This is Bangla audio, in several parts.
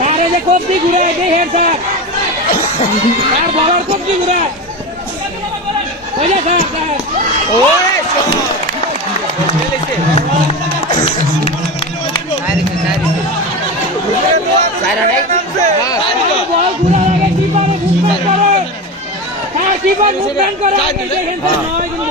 তারে যে কবজি ঘুরায় দে হেড স্যার তার বাবার কবজি ঘুরায় ওই যে স্যার স্যার আগে কিপারে মুভমেন্ট করে দেখেন স্যার নয় কিন্তু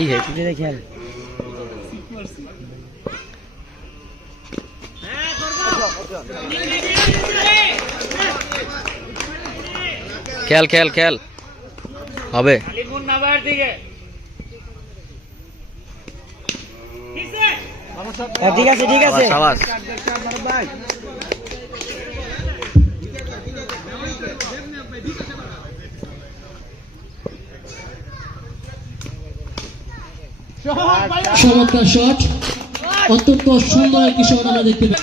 आई है तुझे देख यार খেল খেল খেল হবে আলিপুর নাবার দিকে ঠিক আছে ঠিক আছে চমৎকার শট। অত্যন্ত সুন্দর একটি শট আমরা দেখতে পাই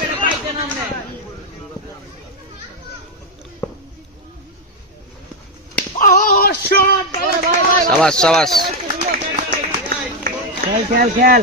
সাবাস সাবাস। খেল খেল খেল।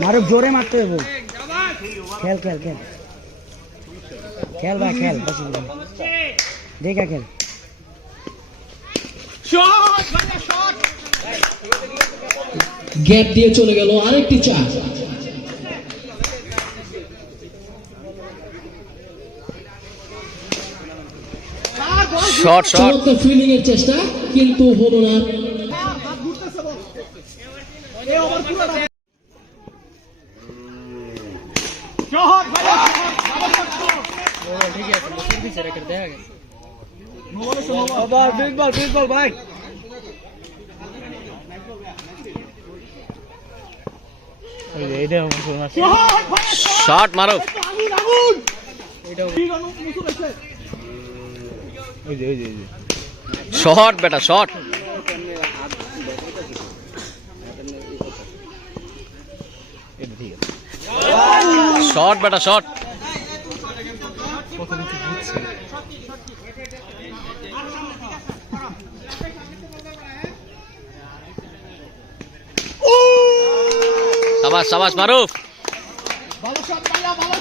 মারুক জোরে মারতে হবে। খেল খেল খেল। খেল ভাই, খেল দেখা খেল। গ্যাপ দিয়ে চলে গেল আরেকটি চার। শট শট চমৎকার ফিল্ডিং এর চেষ্টা কিন্তু হলো না শট মারো শট বেটা শট শট বেটা শট সাবাস সাবাস মারুফ। শট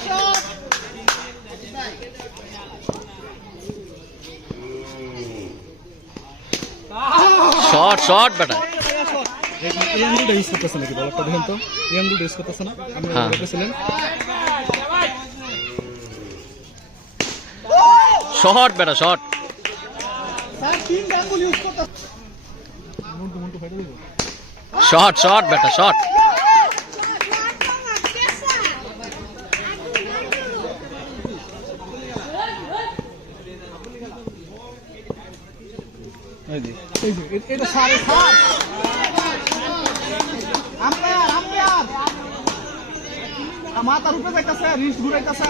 শট বেটা এই আঙ্গুলটা ইউজ করতেছে নাকি বলটা দেখেন তো এই আঙ্গুলটা ইউজ করতেছে না আপনি। বলেছিলেন শট বেটা শট শট শট বেটা শট এই যে এই যে এ- এটা সাড়ে যাইতেছে রিস্ট ঘুরাইতেছে।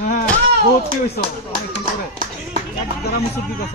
হ্যাঁ বহুত কি হইছো? অনেকক্ষণ পরে। তারা মুসুদ্দি কত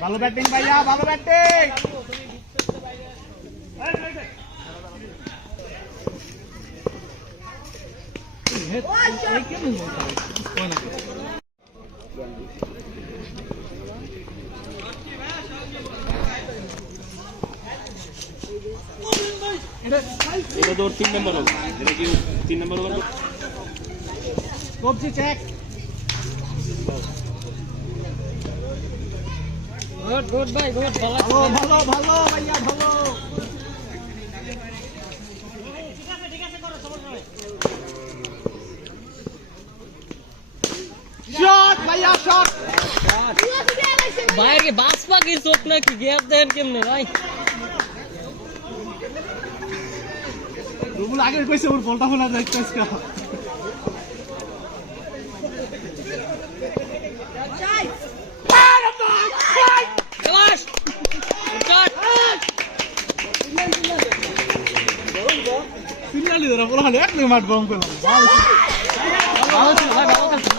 আছে ব্যাটিং মারে ভালো ব্যাটিং নিতে আছে এ রিফা এইভাবে সাথে বল নিতে আছে গেইসা দেখছে ভালো ব্যাটিং ভাইয়া ভালো ব্যাটিং কবজি চেক গুড গুড ভাই গুড ভালো। ভালো ভালো ভালো ভাইয়া ভালো। শট ভাইয়া শট বাইরে বাস পাখি চোখ নাকি? গ্যাপ দেন কেমনে ভাই? রুবুল আগে কইছে, ওর বলটা ফোনা দেখতেছ কা মাঠ গরম করলাম ভালো ছিল ভালো ছিল